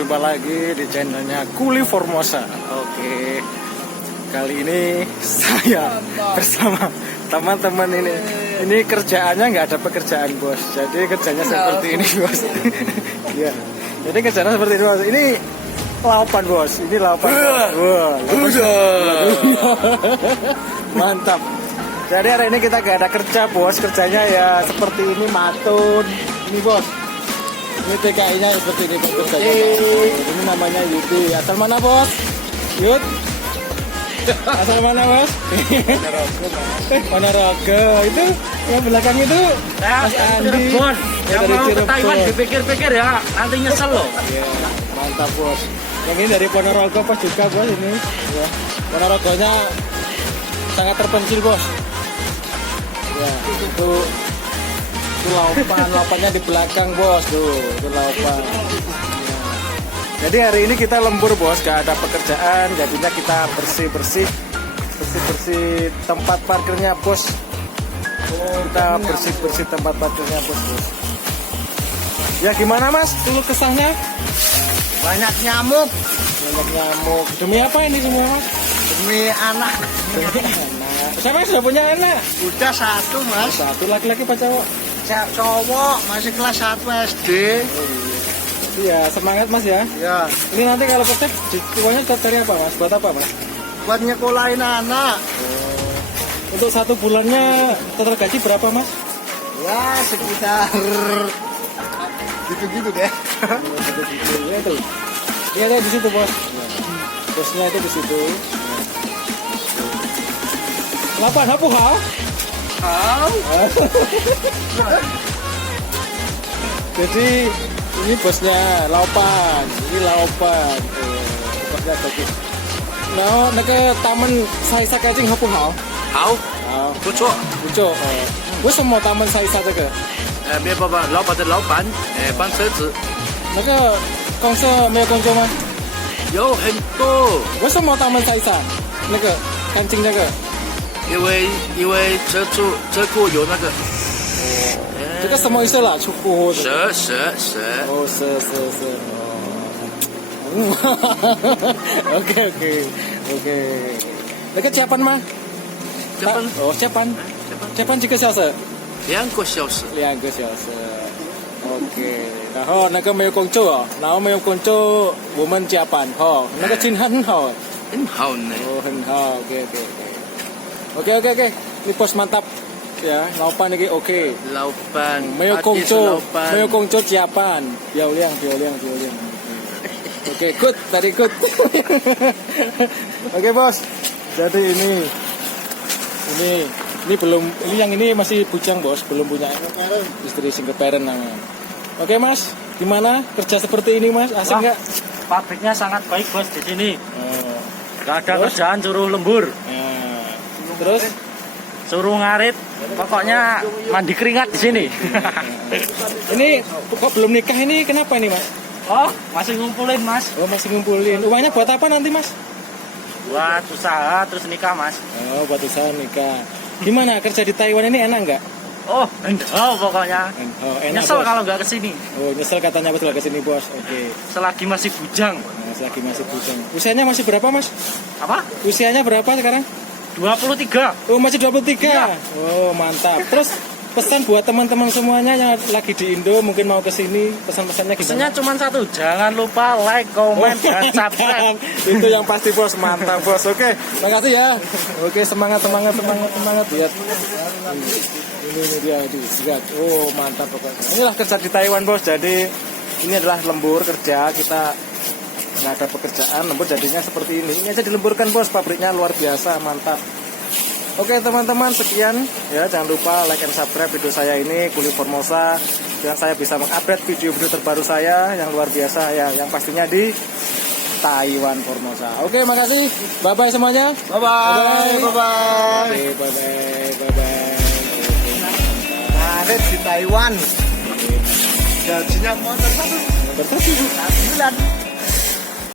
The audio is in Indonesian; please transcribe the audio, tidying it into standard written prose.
berjumpa lagi di channelnya Kuli Formosa. Oke, kali ini saya bersama teman-teman ini. Ini kerjaannya nggak ada pekerjaan bos, jadi kerjanya seperti ini bos. Ya, jadi kerjanya seperti ini bos. Ini laupan bos, ini laupan. Wah, mantap. Jadi hari ini kita gak ada kerja bos, kerjanya ya seperti ini matun. Ini bos. Ini TKI-nya seperti ini kerjanya. Ini namanya Yudi. Asal mana bos? Yud? Asal mana bos? Ponorogo. Itu yang belakang itu Mas Andi. Bos, yang mau ke Taiwan dipikir-pikir ya, nanti nyesel loh. Ya, mantap bos. Yang ini dari Ponorogo pas juga bos ini. Ya. Ponorogonya sangat terpencil bos. Ya, itu laupannya di belakang bos tuh, itu laupan. Ya. Jadi hari ini kita lembur bos, gak ada pekerjaan, jadinya kita bersih tempat parkirnya bos. Kita bersih tempat parkirnya bos. Ya gimana mas, dulu kesannya? Banyak nyamuk. Demi apa ini semua mas? Demi anak. Siapa yang sudah punya anak? Udah satu mas. Satu laki-laki apa cowok? Cowok masih kelas 1 SD. Iya, semangat mas ya. Ya. Ini nanti kalau praktek, uangnya dari apa mas? Buat apa mas? Buat nyekolahin anak. Untuk 1 bulannya total gaji berapa mas? Ya sekitar gitu-gitu deh. Ya itu. Iya ada di situ bos. Bosnya itu di situ. Lapan hapu hal. Jadi ini bosnya laupan, ini laupan. Bosnya bagus. Nah, nak ke taman Saisa kajing hapu hal. 好，不错。不错。为什么taman Saisa这个？面包吧，老板的老板，搬车子，那个公社没有工作吗？有很多。为什么taman Saisa那个干净那个？因为车库有那个。这个什么意思啦？出国蛇。哦，蛇。OK。那个加班吗？加班。哦，加班几个小时2个小时。 2个小时。OK。然后那个没有工作哦，然后没有工作，我们加班哦，那个金很好。很好呢。Oh, 很好。OK。ini bos mantap ya, laupan ini oke. 老板。没有工作加班，漂亮。Oke, good, tadi good. Oke bos, jadi ini belum, ini yang ini masih bujang bos, belum punya istri single parent namanya. Oke mas, gimana kerja seperti ini mas, asik nggak? Pabriknya sangat baik bos di sini. Gak ada kerjaan suruh lembur. Terus suruh ngarit, pokoknya mandi keringat di sini. Ini kok belum nikah ini, kenapa ini mas? Oh, masih ngumpulin mas. Oh masih ngumpulin, uangnya buat apa nanti mas? Buat usaha terus nikah mas. Oh buat usaha nikah. Gimana kerja di Taiwan ini enak nggak? Oh enak pokoknya. Oh, enak, nyesel bos. Kalau nggak kesini. Oh nyesel katanya setelah kesini bos. Oke. Selagi masih bujang. Selagi masih bujang. Usianya masih berapa mas? Apa? Usianya berapa sekarang? 23. Oh masih 23. Iya. Oh mantap. Terus pesan buat teman-teman semuanya yang lagi di Indo mungkin mau kesini, pesan-pesannya gimana? Pesannya cuma satu, jangan lupa like, komen, dan subscribe. Itu yang pasti bos, mantap bos. Oke, makasih ya. Oke, semangat ya. Ini dia lihat. Oh mantap pokoknya. Inilah kerja di Taiwan bos. Jadi ini adalah lembur kerja, kita nggak ada pekerjaan, lembur jadinya seperti ini. Ini aja dilemburkan bos, pabriknya luar biasa, mantap. Oke teman-teman, sekian ya, jangan lupa like and subscribe video saya ini Kuli Formosa, dan saya bisa mengupdate video-video terbaru saya yang luar biasa ya, yang pastinya di Taiwan Formosa. Oke, makasih. Bye bye semuanya. Bye bye. Ngarit di Taiwan. Gajinya motor 1 bulan.